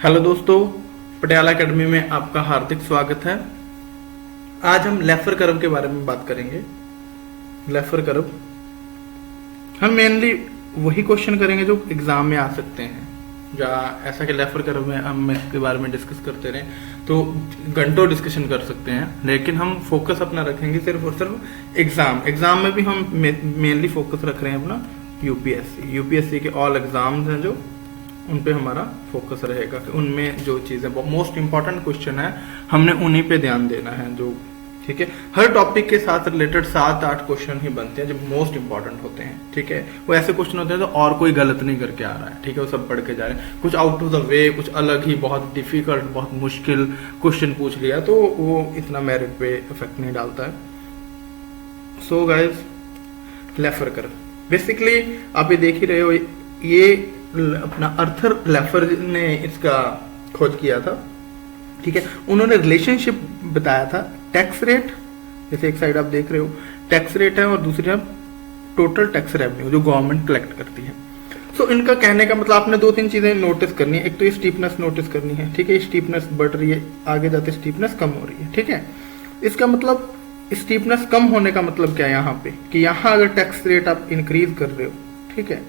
Hello दोस्तों, Patiala academy में आपका हार्दिक स्वागत है। आज हम लेफर कर्व के बारे में बात करेंगे। लेफर कर्व हम मेनली वही क्वेश्चन करेंगे जो एग्जाम में आ सकते हैं। या ऐसा कि लेफर कर्व में हम इसके बारे में डिस्कस करते रहें तो घंटों डिस्कशन कर सकते हैं, लेकिन हम फोकस अपना रखेंगे सिर्फ और सिर्फ एग्जाम में भी हम मेनली फोकस रख रहे हैं अपना यूपीएससी के ऑल एग्जाम्स हैं जो उन पे हमारा फोकस रहेगा कि उनमें जो चीजें मोस्ट इंपॉर्टेंट क्वेश्चन है हमने उन्हीं पे ध्यान देना है। जो ठीक है, हर टॉपिक के साथ रिलेटेड 7-8 क्वेश्चन ही बनते हैं जो मोस्ट इंपॉर्टेंट होते हैं। ठीक है, वो ऐसे क्वेश्चन होते हैं तो और कोई गलत नहीं करके आ रहा है। ठीक है, वो सब पढ़ के जा रहे हैं, कुछ आउट ऑफ द वे, कुछ अलग ही बहुत डिफिकल्ट बहुत मुश्किल क्वेश्चन पूछ लिया तो वो इतना मेरिट पे इफेक्ट नहीं डालता है। So guys, Laffer curve basically आप ये देख ही रहे हो, ये अपना अर्थर लेफर ने इसका खोज किया था। ठीक है, उन्होंने रिलेशनशिप बताया था टैक्स रेट, जैसे एक साइड आप देख रहे हो टैक्स रेट है और दूसरी तरफ टोटल टैक्स रेवेन्यू जो गवर्नमेंट कलेक्ट करती है। सो इनका कहने का मतलब आपने 2-3 चीजें नोटिस करनी है। एक तो ये स्टीपनेस नोटिस करनी है। ठीक है, स्टीपनेस बढ़ रही है, आगे जाते स्टीपनेस कम हो रही है। ठीक है, इसका मतलब स्टीपनेस कम होने का मतलब क्या है यहाँ पे कि यहाँ अगर टैक्स रेट आप इंक्रीज कर रहे हो, ठीक है,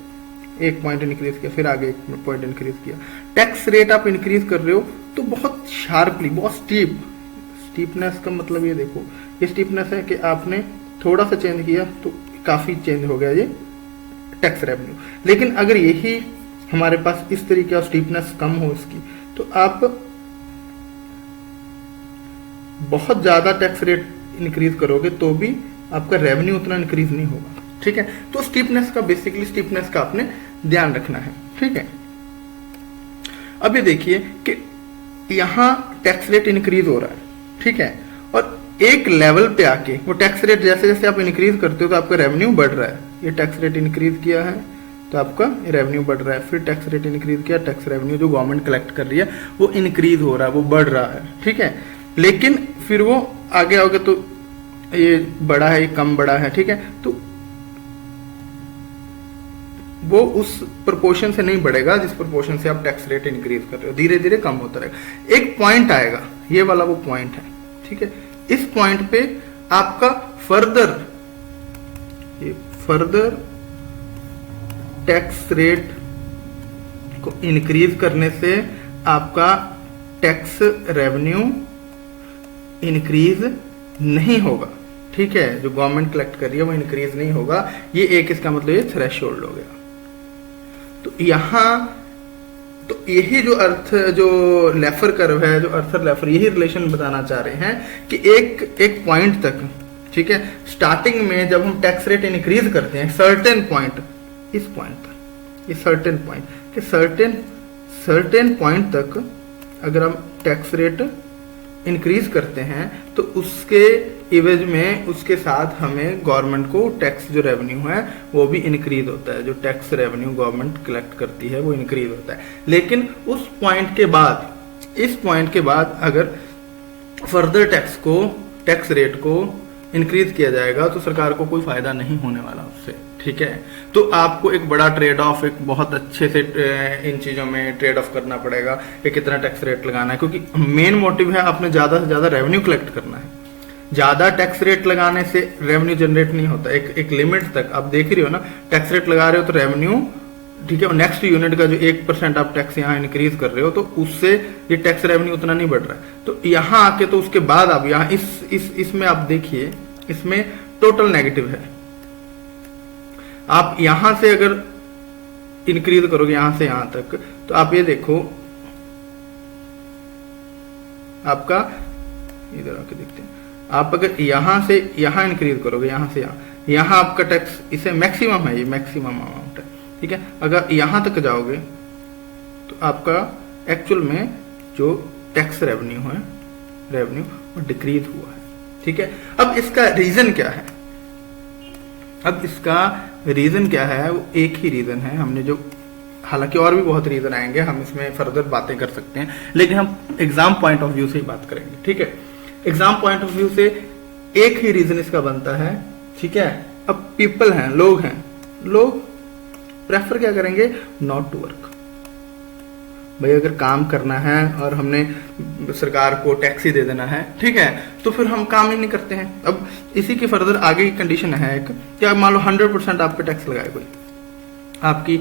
1 पॉइंट इंक्रीज किया, फिर आगे 1 पॉइंट इंक्रीज किया, टैक्स रेट आप इंक्रीज कर रहे हो तो बहुत शार्पली, बहुत स्टीपनेस का मतलब ये देखो, ये स्टीपनेस है कि आपने थोड़ा सा चेंज किया तो काफी चेंज हो गया ये टैक्स रेवेन्यू। लेकिन अगर यही हमारे पास इस तरीके का स्टीपनेस कम हो इसकी, तो आप बहुत ज्यादा टैक्स रेट इंक्रीज करोगे तो भी आपका रेवेन्यू उतना इंक्रीज नहीं होगा। ठीक है, तो स्टीपनेस का बेसिकली स्टीपनेस का आपने ध्यान रखना है। ठीक है, अब ये देखिए कि यहां टैक्स रेट इंक्रीज हो रहा है। ठीक है, और एक लेवल पे आके वो टैक्स रेट जैसे जैसे आप इंक्रीज करते हो तो आपका रेवेन्यू बढ़ रहा है। ये टैक्स रेट इंक्रीज किया है तो आपका रेवेन्यू बढ़ रहा है, फिर टैक्स रेट इंक्रीज किया, टैक्स रेवेन्यू जो गवर्नमेंट कलेक्ट कर रही है वो इंक्रीज हो रहा है, वो बढ़ रहा है। ठीक है, लेकिन फिर वो आगे आओगे तो ये बड़ा है, ये कम बड़ा है। ठीक है, तो वो उस प्रोपोर्शन से नहीं बढ़ेगा जिस प्रोपोर्शन से आप टैक्स रेट इंक्रीज कर रहे हो, धीरे धीरे कम होता रहेगा। एक पॉइंट आएगा, ये वाला वो पॉइंट है। ठीक है, इस पॉइंट पे आपका फर्दर टैक्स रेट को इंक्रीज करने से आपका टैक्स रेवेन्यू इंक्रीज नहीं होगा। ठीक है, जो गवर्नमेंट कलेक्ट कर रही है वो इंक्रीज नहीं होगा। ये एक इसका मतलब ये थ्रेशोल्ड हो गया। तो यहां तो यही जो लेफर कर्व है, जो अर्थर लेफर, यही रिलेशन बताना चाह रहे हैं कि एक पॉइंट तक, ठीक है, स्टार्टिंग में जब हम टैक्स रेट इंक्रीज करते हैं सर्टेन पॉइंट, इस पॉइंट तक, ये सर्टेन पॉइंट कि सर्टेन पॉइंट तक अगर हम टैक्स रेट इंक्रीज करते हैं तो उसके इवेज में उसके साथ हमें गवर्नमेंट को टैक्स जो रेवेन्यू है वो भी इंक्रीज होता है। जो टैक्स रेवेन्यू गवर्नमेंट कलेक्ट करती है वो इंक्रीज होता है। लेकिन उस पॉइंट के बाद, इस पॉइंट के बाद अगर फर्दर टैक्स रेट को इंक्रीज किया जाएगा तो सरकार को कोई फायदा नहीं होने वाला उससे। ठीक है, तो आपको एक बड़ा ट्रेड ऑफ, एक बहुत अच्छे से इन चीजों में ट्रेड ऑफ करना पड़ेगा कि कितना टैक्स रेट लगाना है, क्योंकि मेन मोटिव है आपने ज्यादा से ज्यादा रेवेन्यू कलेक्ट करना है। ज्यादा टैक्स रेट लगाने से रेवेन्यू जनरेट नहीं होता। एक लिमिट तक आप देख रहे हो ना, टैक्स रेट लगा रहे हो तो रेवेन्यू, ठीक है, और नेक्स्ट यूनिट का जो 1% आप टैक्स यहाँ इंक्रीज कर रहे हो तो उससे ये टैक्स रेवेन्यू उतना नहीं बढ़ रहा है। तो यहाँ आके तो उसके बाद आप यहाँ इसमें आप देखिए, इसमें टोटल नेगेटिव है। आप यहां से अगर इंक्रीज करोगे यहां से यहां तक तो आप ये देखो, आपका इधर आके देखते हैं, आप अगर यहां से यहां इंक्रीज करोगे, यहां से यहां आपका टैक्स, इसे मैक्सिमम है, ये मैक्सिमम अमाउंट है। ठीक है, अगर यहां तक जाओगे तो आपका एक्चुअल में जो टैक्स रेवेन्यू है, रेवेन्यू वो डिक्रीज हुआ है। ठीक है, अब इसका रीजन क्या है? अब इसका रीजन क्या है? वो एक ही रीजन है, हमने जो, हालांकि और भी बहुत रीजन आएंगे, हम इसमें फर्दर बातें कर सकते हैं, लेकिन हम एग्जाम पॉइंट ऑफ व्यू से ही बात करेंगे। ठीक है, एग्जाम पॉइंट ऑफ व्यू से एक ही रीजन इसका बनता है। ठीक है, अब पीपल हैं, लोग प्रेफर क्या करेंगे? Not to work. भाई अगर काम करना है और हमने सरकार को टैक्स ही दे देना है, ठीक है, तो फिर हम काम ही नहीं करते हैं। अब इसी की फर्दर आगे की कंडीशन है एक, कि मान लो 100% आप पे टैक्स लगाए कोई, आपकी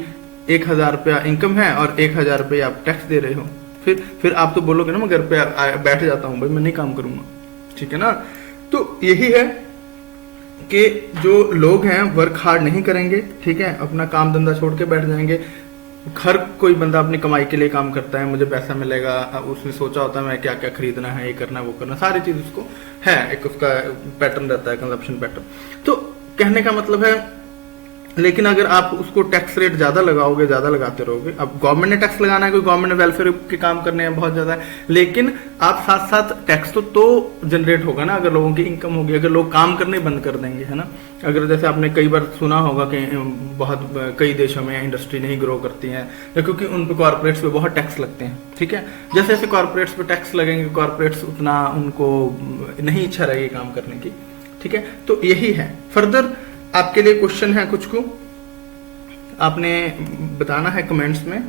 1,000 रुपया इनकम है और 1,000 रुपये आप टैक्स दे रहे हो, फिर आप तो बोलोगे ना मैं घर पे बैठ जाता हूँ भाई, मैं नहीं काम करूंगा, ठीक है ना। तो यही है कि जो लोग हैं वर्क हार्ड नहीं करेंगे, ठीक है, अपना काम धंधा छोड़ के बैठ जाएंगे। हर कोई बंदा अपनी कमाई के लिए काम करता है, मुझे पैसा मिलेगा, उसने सोचा होता है मैं क्या क्या खरीदना है, ये करना वो करना, सारी चीज उसको है, एक उसका पैटर्न रहता है, कंजप्शन पैटर्न। तो कहने का मतलब है, लेकिन अगर आप उसको टैक्स रेट ज्यादा लगाओगे, ज्यादा लगाते रहोगे, अब गवर्नमेंट ने टैक्स लगाना है, कोई गवर्नमेंट ने वेलफेयर के काम करने हैं बहुत ज्यादा है, लेकिन आप साथ साथ टैक्स तो जनरेट होगा ना, अगर लोगों की इनकम होगी, अगर लोग काम करने बंद कर देंगे, है ना। अगर जैसे आपने कई बार सुना होगा कि बहुत कई देशों में इंडस्ट्री नहीं ग्रो करती है क्योंकि उन पे कॉर्पोरेट्स पे बहुत टैक्स लगते हैं, ठीक है। जैसे जैसे कॉर्पोरेट्स पे टैक्स लगेंगे, कॉर्पोरेट्स उतना उनको नहीं इच्छा रहेगी काम करने की, ठीक है। तो यही है। फर्दर आपके लिए क्वेश्चन है कुछ को आपने बताना है कमेंट्स में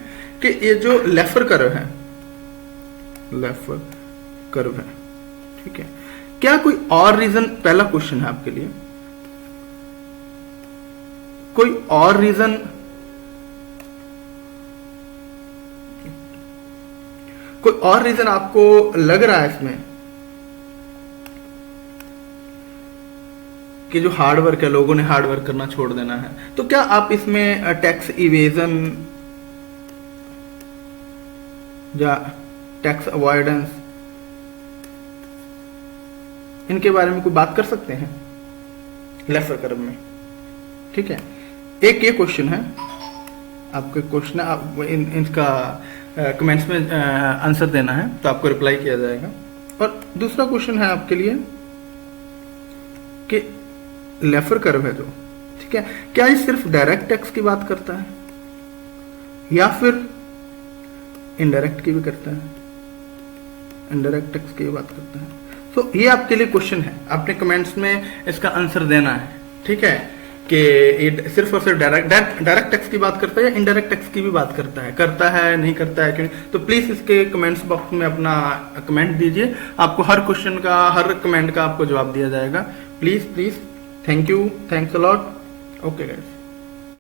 कि ये जो लेफर कर्व है, लेफर कर्व है, ठीक है, क्या कोई और रीजन, पहला क्वेश्चन है आपके लिए, कोई और रीजन, कोई और रीजन आपको लग रहा है इसमें कि जो हार्ड वर्क है, लोगों ने हार्ड वर्क करना छोड़ देना है, तो क्या आप इसमें टैक्स इवेजन या टैक्स अवॉइडेंस, इनके बारे में कोई बात कर सकते हैं लेफर कर्व में, ठीक है। एक ये क्वेश्चन है, आपके क्वेश्चन है, आप इनका कमेंट्स में आंसर देना है तो आपको रिप्लाई किया जाएगा। और दूसरा क्वेश्चन है आपके लिए कि लेफर कर्व है जो, ठीक है, क्या ये सिर्फ डायरेक्ट टैक्स की बात करता है या फिर इनडायरेक्ट की भी करता है, इनडायरेक्ट टैक्स की भी बात करता है। तो ये आपके लिए क्वेश्चन है, आपने कमेंट्स में इसका आंसर देना है, ठीक है, कि ये सिर्फ और सिर्फ डायरेक्ट टैक्स की बात करता है या इनडायरेक्ट टैक्स की भी बात करता है नहीं करता है क्यों। तो प्लीज इसके कमेंट्स बॉक्स में अपना कमेंट दीजिए, आपको हर क्वेश्चन का, हर कमेंट का आपको जवाब दिया जाएगा। Please please, thank you, thanks a lot, okay guys.